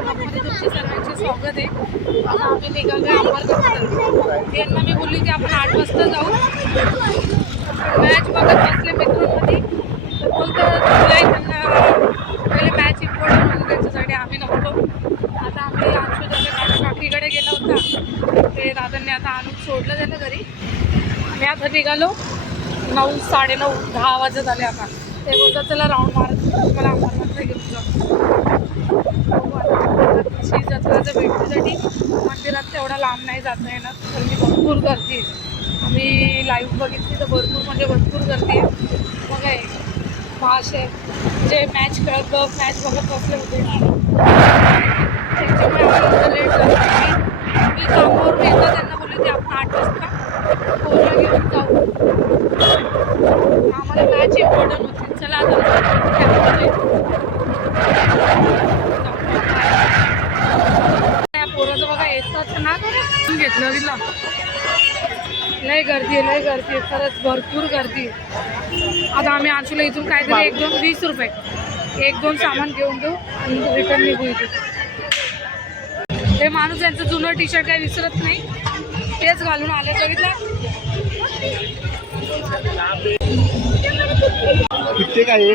ब्लॉगमध्ये तुमचे सर्वांचे स्वागत आहे. आता आम्ही निघालो आहे अंबरगडला. यांना मी बोलली की आपण 8 वाजता जाऊ. मॅच बघत बसले मित्रांमध्ये. तर बोलतं तुलाही त्यांना पहिले मॅच इम्पॉर्टंट होती त्यांच्यासाठी, आम्ही नको. आता आम्ही अंशुदाच्या काकीकडे गेला होता. ते दादांनी आता आणून सोडलं त्याला घरी. आम्ही आता निघालो. 9, 9:30, 10 वाजत आले आता. ते बोलतात चला राऊंड मारत मला अंबरनाथला घेऊन जाऊ. जत्राचं भेटण्यासाठी मंदिरात तेवढा लांब नाही जाता येणार, कारण की भरपूर गर्दी आहे. आम्ही लाईव्ह बघितली तर भरपूर म्हणजे भरपूर गर्दी आहे. मग आहे भाषे जे मॅच मॅच बघत बसले होते त्याच्यामुळे आम्हाला लेट झालं. मी कामावरून येतात त्यांना बोलले ते आपण 8 वाजता पोरला घेऊन जाऊ. आम्हाला मॅच इम्पॉर्टंट होती. चला पोराचं बघा येतात ना घेतलं गेला. लय गर्दी आहे, लय गर्दी आहे, खरंच भरपूर गर्दी आहे. आता आम्ही अंशूला इथून काहीतरी 1-2 20 रुपये 1-2 सामान घेऊन देऊ आणि रिटर्न निघू इथून. हे माणूस यांचं जुनं टी शर्ट काही विसरत नाही, तेच घालून आले. बघितलं किती काय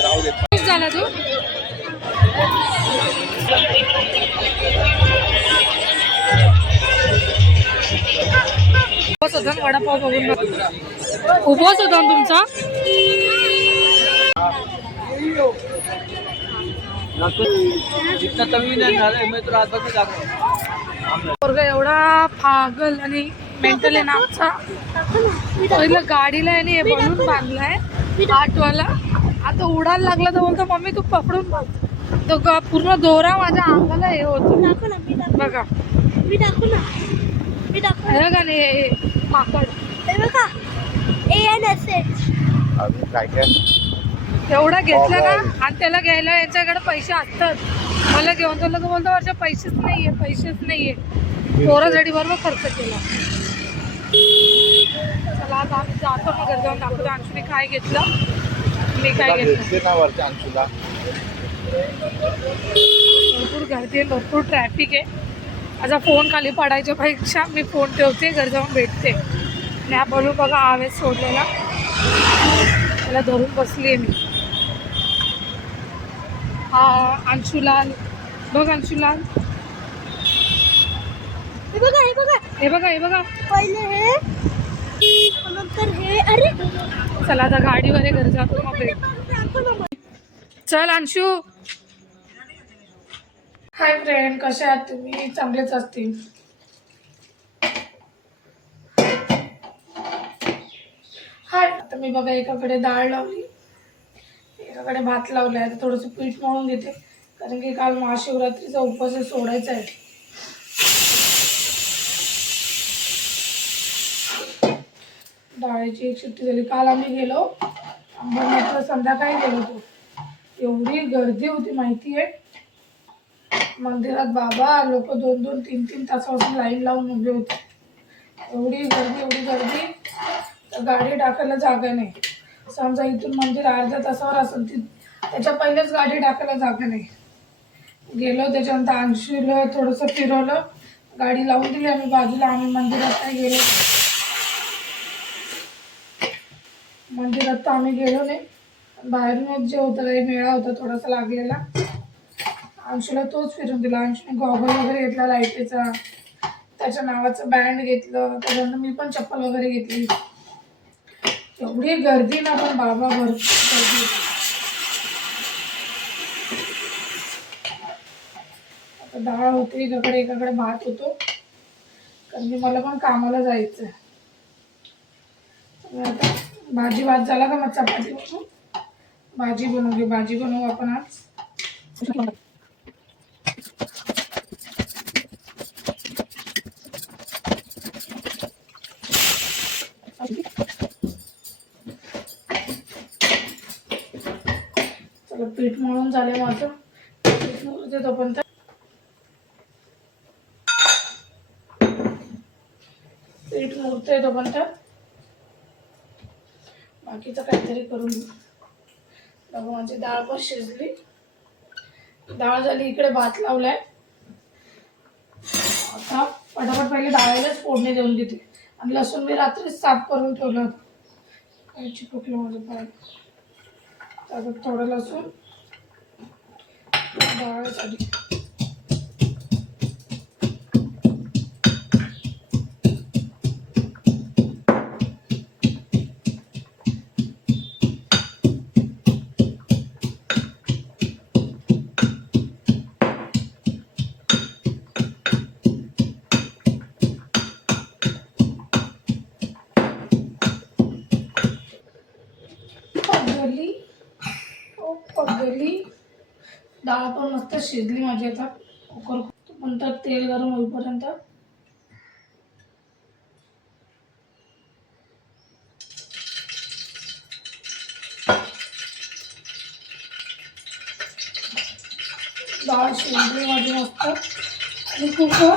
राहू दे झाला तू उपवास होता ना, वडापाव बघून उपवास होता ना तुमचा. पोरगा एवढा पागल आणि मेंटल आहे ना आमचा. पहिलं गाडीला आहे हे बनवून बांधलाय आठवाला. आता उडायला लागला तर बोलतो मम्मी तू पकडून बघ. तो पूर्ण दोरा माझ्या अंगाला हे होतो बघा. हे का नाही माकड एवढा घेतला ना, आणि त्याला घ्यायला यांच्याकडे पैसे असतात. मला घेऊन तो लोक बोलतो वर्षा पैसेच नाहीये. पोरासाठी बरोबर खर्च केला. चला आता आम्ही जातो ना, घर जाऊन दाखवतो अंशुने काय घेतलं, मी काय घेतलं. भरपूर गर्दी आहे, भरपूर ट्रॅफिक आहे. माझा फोन खाली पडायच्या पेक्षा मी फोन ठेवते, घर जाऊन भेटते. न्या बोलू बघा आवेश सोडलेला, त्याला धरून बसली आहे मी. हा अंशुलाल बघ, अंशुलाल हे बघा पहिले हे नंतर हे. अरे चला आता गाडीवर आहे, घर जातो मग भेट. चल अंशू. हाय फ्रेंड, कसे आहात तुम्ही? चांगलेच असतील. हाय, आता मी बघा एकाकडे डाळ लावली, एकाकडे भात लावलाय. आता थोडंसं पीठ मळून घेते, कारण की काल महाशिवरात्रीचा उपवास सोडायचा आहे. डाळीची एक शिट्टी झाली. काल आम्ही गेलो अंबरनाथला, संध्याकाळी गेलो होतो. एवढी गर्दी होती माहिती आहे मंदिरात. बाबा लोक 2-2, 3-3 तासापासून लाईन लावून उभे होते. एवढी गर्दी तर गाडी टाकायला जागा नाही. समजा इथून मंदिर अर्ध्या तासावर असेल, ती त्याच्या पहिलेच गाडी टाकायला जागा नाही. गेलो, त्याच्यानंतर अंशूला थोडंसं फिरवलं, गाडी लावून दिली आम्ही बाजूला. आम्ही मंदिरात नाही गेलो. मंदिरात तर आम्ही गेलो नाही, बाहेरूनच जे होतं काही मेळा होता थोडासा लागलेला, अंशूला तोच फिरून दिला. अंशूने गॉगल वगैरे घेतला लाईटीचा, त्याच्या नावाचं बँड घेतलं, त्याच्यानंतर मी पण चप्पल वगैरे घेतली. एवढी गर्दी ना पण बाबा गर्दी. आता डाळ होते एकाकडे भात होतो, कारण की मला पण कामाला जायचं आहे. आता भाजी भात झाला का मग चपाती बनवू, भाजी बनवू आपण आज. चला पीठ मळून झाले माझं, पीठ मळून तोपर्यंत पीठ मुरते तोपर्यंत बाकीचं काहीतरी करून देऊ. बघा माझी डाळ पण शिजली, डाळ झाली. इकडे भात लावलाय. आता पटापट पहिले डाळीलाच फोडणी देऊन देते. आणि लसूण मी रात्रीच साफ करून ठेवलं होतं. काही चिपकलं माझं पाय. त्याच्यात थोडं लसूण डाळीसाठी. पगली डाळ पण मस्त शिजली माझी. आता कुकर नंतर तेल गरम होईपर्यंत डाळ शिजली माझी मस्त. आणि कुकर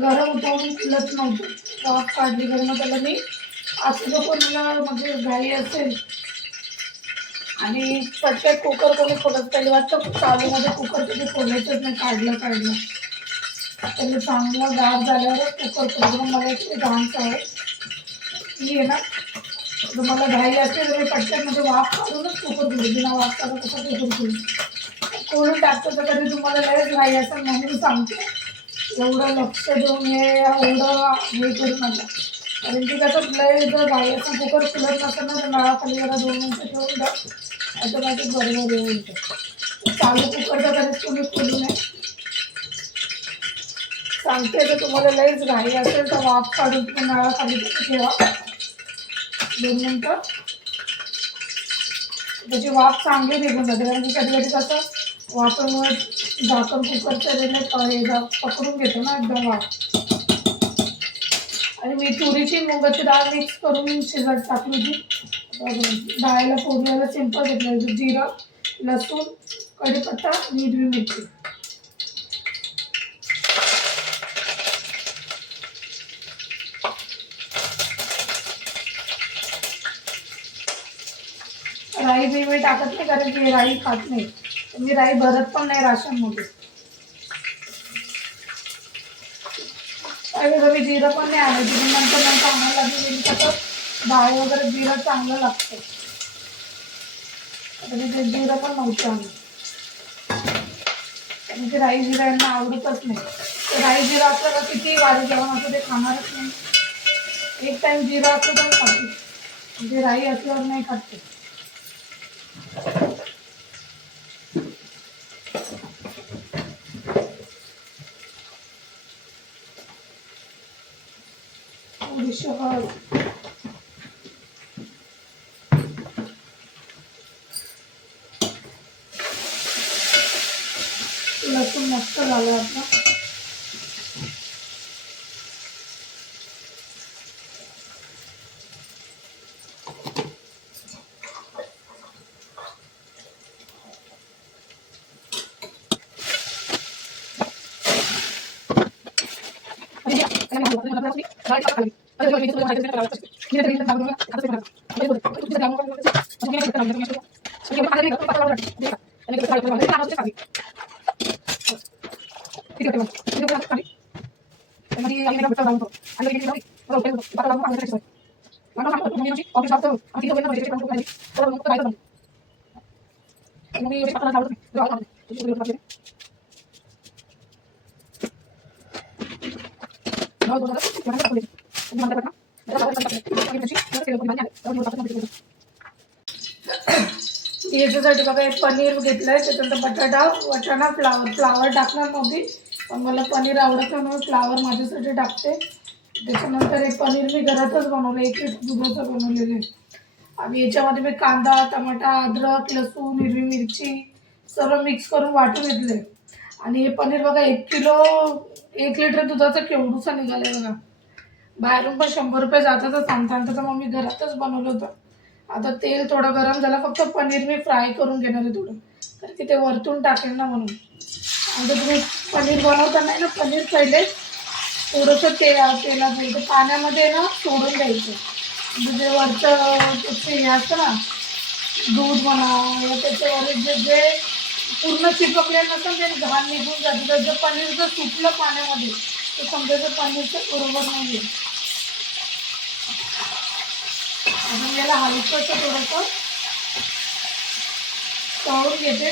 गरम होता म्हणून खुलत नव्हतं, वाफ काढली गरम. त्याला मी असं कोणाला म्हणजे घाई असेल आणि पटकन कुकर कोणी खोलत, पहिली वाटतं चालूमध्ये कुकर कधी खोलायचंच नाही, काढलं त्याला चांगलं गार झाल्यावर कुकर खोलून. मला एक घाण सवय ही आहे ना, तुम्हाला घाई असेल तर पटकन म्हणजे वाफ काढूनच कुकर खोलू, बिना वाफ काढून कसा कुकर खोलून टाकतं. तर कधी तुम्हाला लयच घाई असेल म्हणून मी सांगते, एवढं लक्ष देऊन एवढं हे करू नका. कारण की कसं लय जर घाई असं कुकर खुलत नसेल ना, तर नळाखाली जरा 2 मिनिटं ठेवून द्या, ऑटोमॅटिक बरोबर येऊन चालू कुकरचा कधीच तुम्ही खोलू नये. सांगते तर तुम्हाला लयच घाई असेल तर वाफ काढून तुम्ही नळाखाली ठेवा 2 मिनिटं. त्याची वाफ चांगली निघून जाते. कारण की कधी कधी कसं वाफेमुळे झाकण कुकरच्या वेळेला पकडून घेतो ना एकदम वाफ. आणि मी तुरीची मुगाची डाळ मिक्स करून शिजत टाकली होती. डाळीला फोडण्याला सिंपल घेतलं, जिरं, लसूण, कढीपत्ता, हिरवी मिरची. राई बी मी टाकत नाही, कारण की राई खात नाही. मी राई भरत पण नाही राशनमध्ये. मी जिरं पण नाही आलं, नंतर आणायला लागली. कसं डाळ वगैरे जिरं चांगलं लागतं. आता मी ते जिरं पण नव्हतं आणलं, कारण की राई जिरा यांना आवडतच नाही. तर राई जिरा असलं का किती वारी जेवण असं ते खाणारच नाही. एक टाइम जिरा असलं तर खाते, म्हणजे राई असल्यावर नाही खाते. थोडीशी हळद, लसूण मस्त झालं आता. याच्यासाठी बघा एक पनीर घेतलंय, त्याच्यानंतर बटाटा, वाटाणा, फ्लावर टाकणार नव्हती, पण मला पनीर आवडत म्हणून फ्लावर माझ्यासाठी टाकते. त्याच्यानंतर एक पनीर मी घरातच बनवलं, 1 लिटर दुधाचं बनवलेलं आहे. आणि याच्यामध्ये मी कांदा, टमाटा, अद्रक, लसूण, हिरवी मिरची सर्व मिक्स करून वाटून घेतले. आणि हे पनीर बघा 1 लिटर दुधाचं केवढूचं निघालंय बघा. बाहेरून पण 100 रुपये जातातच आणता, तर मग मी घरातच बनवलं होतं. आता तेल थोडं गरम झालं, फक्त पनीर मी फ्राय करून घेणार आहे थोडं, कारण की ते वरतून टाकेल ना म्हणून. आता तुम्ही पनीर बनवताना ना, पनीर पहिले थोडंसं तेलात पाण्यामध्ये ना सोडून द्यायचं. म्हणजे वरचं ते हे असतं ना दूध म्हणा या त्याच्यावर जे पूर्ण चिपकले नसेल ते घाण निघून जाते. तर जर पनीर जर सुटलं पाण्यामध्ये तर समजायचं पनीरचं बरोबर नाही आहे. अजून याला हलकंसं थोडंसं तळून घेते.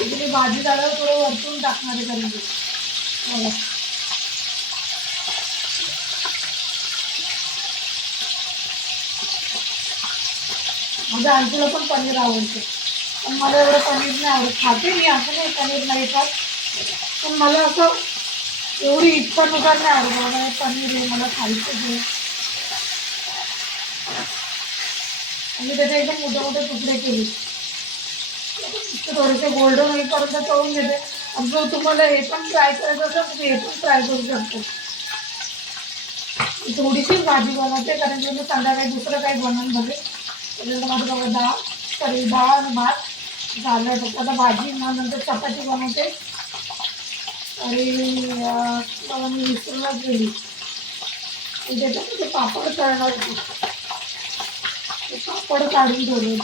म्हणजे भाजी झाल्यावर थोडं वरतून टाकणार आहे कारण की मला माझ्या आंटीला पण पनीर आवडते पण मला एवढं पनीर नाही आवडत. खाते मी असं नाही पनीर नाही खात पण मला असं एवढी इच्छानुसार नाही आवडत. मला पनीर आहे मला खायचं आहे आणि त्याचे एकदम मोठे मोठे तुकडे केले. थोडेसे गोल्डन होईपर्यंत तळून घेते. आणि जर तुम्हाला हे पण फ्राय करायचं असेल तर हे पण फ्राय करू शकतो. थोडीशीच भाजी बनवते कारण की मी संध्याकाळी दुसरं काही बनवून बघे. त्याच्यानंतर माझं बघा डाळ आणि भात झालं. फक्त आता भाजी नंतर चपाती बनवते. आणि मला मी विसरूनच गेली त्याच्यामध्ये पापड तळणार होती. पापड काढून ठेवले.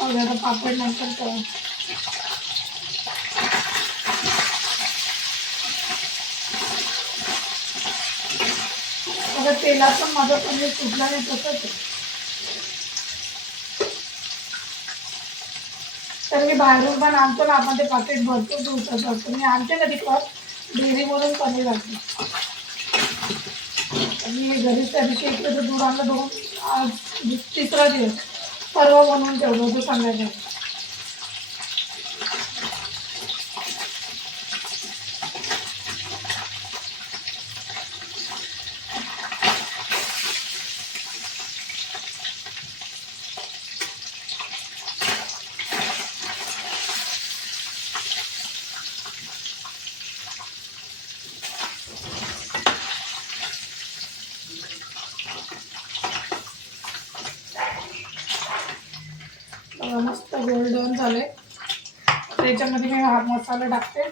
आता पापड नंतर तळ. आता तेलात पण माझं पनीर सुटलं नाही तसंच आहे. तर मी बाहेरून पण आणतो ना आपण ते पाकिट भरपूर दिवसाचं असतं. मी आणते कधी पण डेअरीमधून पनीर आणते. आणि घरीच त्या दिवशी इकडे तर दूध आणलं बघून आज तिसरा दिवस परवा बनवून ठेवलं होतं संध्याकाळी. मस्त गोल्डन झाले. त्याच्यामध्ये मी हा मसाला टाकते.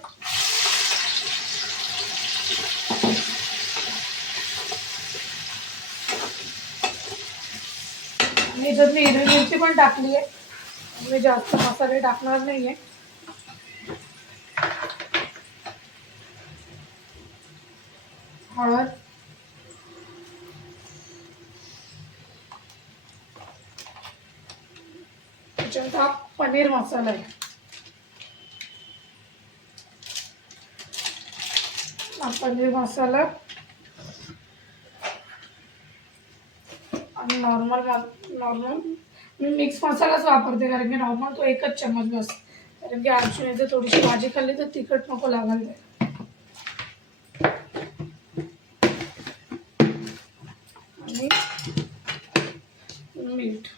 आणि इथं मी हिरवी मिरची पण टाकली आहे. मी जास्त मसाले टाकणार नाही आहे. हळद त्याच्यानंतर हा पनीर मसाला आहे. हा पनीर मसाला आणि नॉर्मल मी मिक्स मसालाच वापरते कारण की नॉर्मल तो एकच चम्मच बस. कारण की आमची जर थोडीशी भाजी खाल्ली तर तिखट नको लागायला. आणि मीठ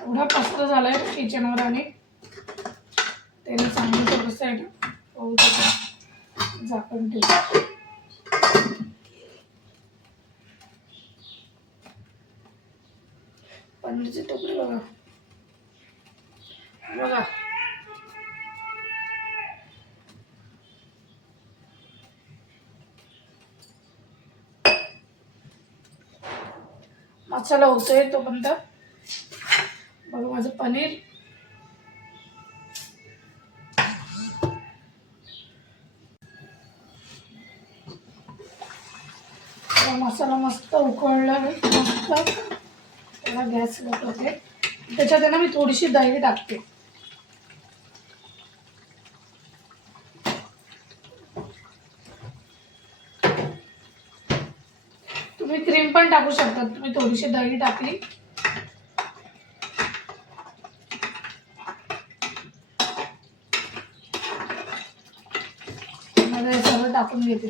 एवढा पसरा झालाय किचनवर आणि त्याला चांगलं थोडंसं आहे ना होऊ देते. झाकण ठेवू. पनीरचे तुकडे बघा बघा. मसाला होतोय तोपर्यंत बघा माझं पनीर मसाला मस्त उकळला. मस्त त्याला गॅस होते. त्याच्यात आहे ना मी थोडीशी दही टाकते. तुम्ही क्रीम पण टाकू शकता. तुम्ही थोडीशी दही टाकली मला हे सगळं टाकून घेते.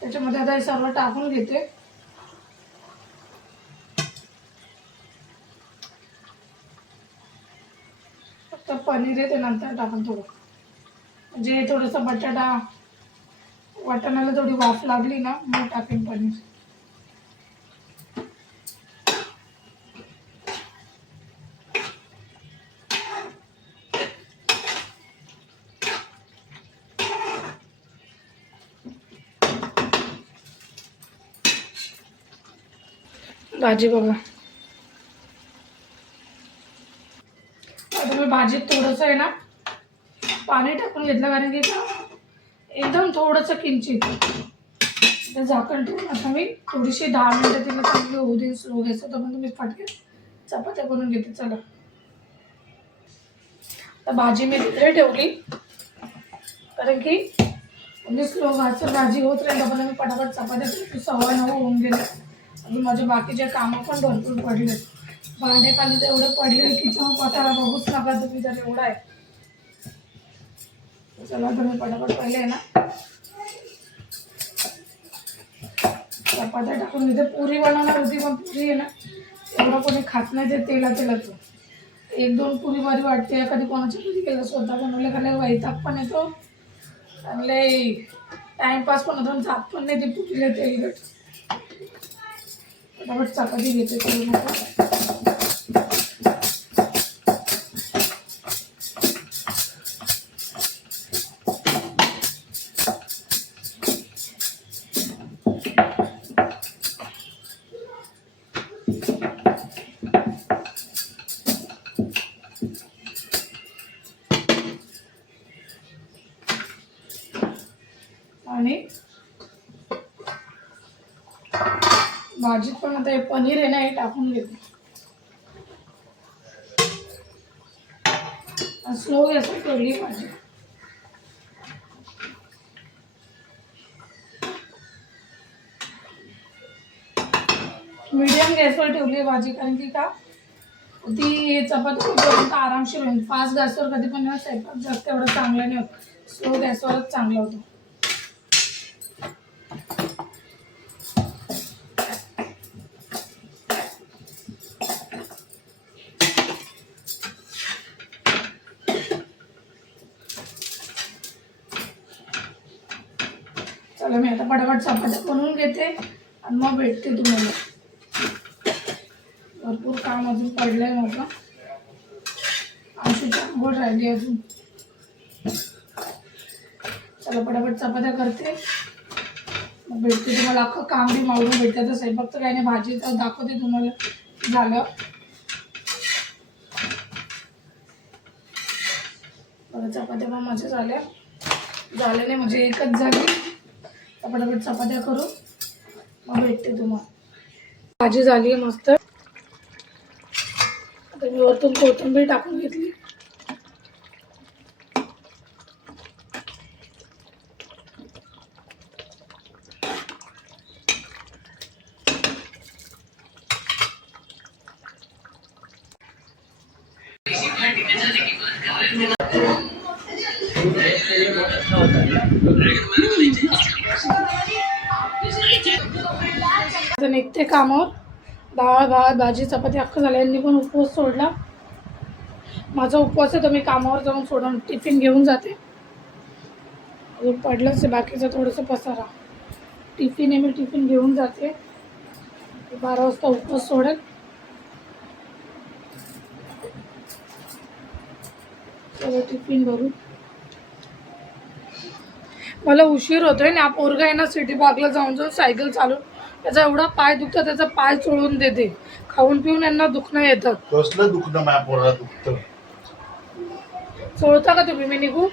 त्याच्यामध्ये आता हे सर्व टाकून घेते. फक्त पनीर आहे ते नंतर टाकून थोडं म्हणजे थोडंसं बटाटा वाटाण्याला थोडी वाफ लागली ना मग टाकेन पनीर. भाजी बघा, आता मी भाजीत थोडंसं आहे ना पाणी टाकून घेतलं कारण की एकदम थोडंसं किंचित ते झाकण ठेवून आता मी थोडीशी 10 मिनिटं तिला चांगली होऊ देईन स्लो गॅसवर. तर मी पटकन चपात्या बनवून घेते. चला आता भाजी मी तिकडे ठेवली कारण की म्हणजे स्लो गॅसवर भाजी होत राहील. पण मी पटापट चपात्या 9:15 होऊन गेले. अजून माझे बाकीचे कामं पण भरपूर पडले. भांडे खाली तर एवढे पडले की पटाला बघूच नका तुम्ही तर एवढा आहे. चला तर मी पटापट पहिले आहे ना चपात्या टाकून घेते. पुरी बनवणार होती पण पुरी आहे ना एवढं कोणी खात नाही ते तेलाचं. 1-2 पुरी बरी वाटते. कधी कोणाच्या घरी गेलं स्वतः बनवले का लय वैताग पण येतो आणि लय टाइमपास पण होतो. जात पण नाही ते पुरीला तेलकट. फटाफट चपाती घेते करू नको. आणि भाजीत पण आता हे पनीर आहे ना हे टाकून घेते. स्लो गॅसवर ठेवली भाजी. मीडियम गॅसवर ठेवली भाजी कारण की का ती चपाती पर्यंत आरामशीर होईल. फास्ट गॅसवर कधी पण स्वयंपाक जास्त एवढं चांगलं नाही होत. स्लो गॅसवरच चांगलं होतं. चला मी आता पटापट चपात्या बनवून घेते आणि मग भेटते तुम्हाला. भरपूर काम अजून पडलंय माझं. आमची आंघोळ राहिली अजून. चला पटापट चपात्या करते मग भेटते तुम्हाला. अख्खं काम बी मावळून भेटते. तर स्वयंपाकचं काही नाही भाजी तर दाखवते तुम्हाला झालं. बघा चपात्या पण माझ्या झाल्या नाही म्हणजे एकच झाली. पटापट चपात्या करू मग भेटते तुम्हाला. भाजी झाली आहे मस्त. आता मी वरतून कोथिंबीर टाकून घेतली. आता निघते कामावर. डाळ भात भाजी चपाती अख्खं झालं. यांनी पण उपवास सोडला. माझा उपवास आहे तर मी कामावर जाऊन सोडून टिफिन घेऊन जाते. अजून पडलंच आहे बाकीचं थोडंसं पसारा. टिफिन आहे मी टिफिन घेऊन जाते. 12 वाजता उपवास सोडेल. चला टिफिन भरू. मला उशीर होतोय ना. पोरगा आहे ना सिटी पार्कला जाऊन सायकल चालून त्याचा एवढा पाय दुखतो. त्याचा पाय चोळून देते. खाऊन पिऊन यांना दुखणं येतं. कसलं दुखणं माझ्या पोराला दुखतं. चोळता का तुम्ही? मी निघू.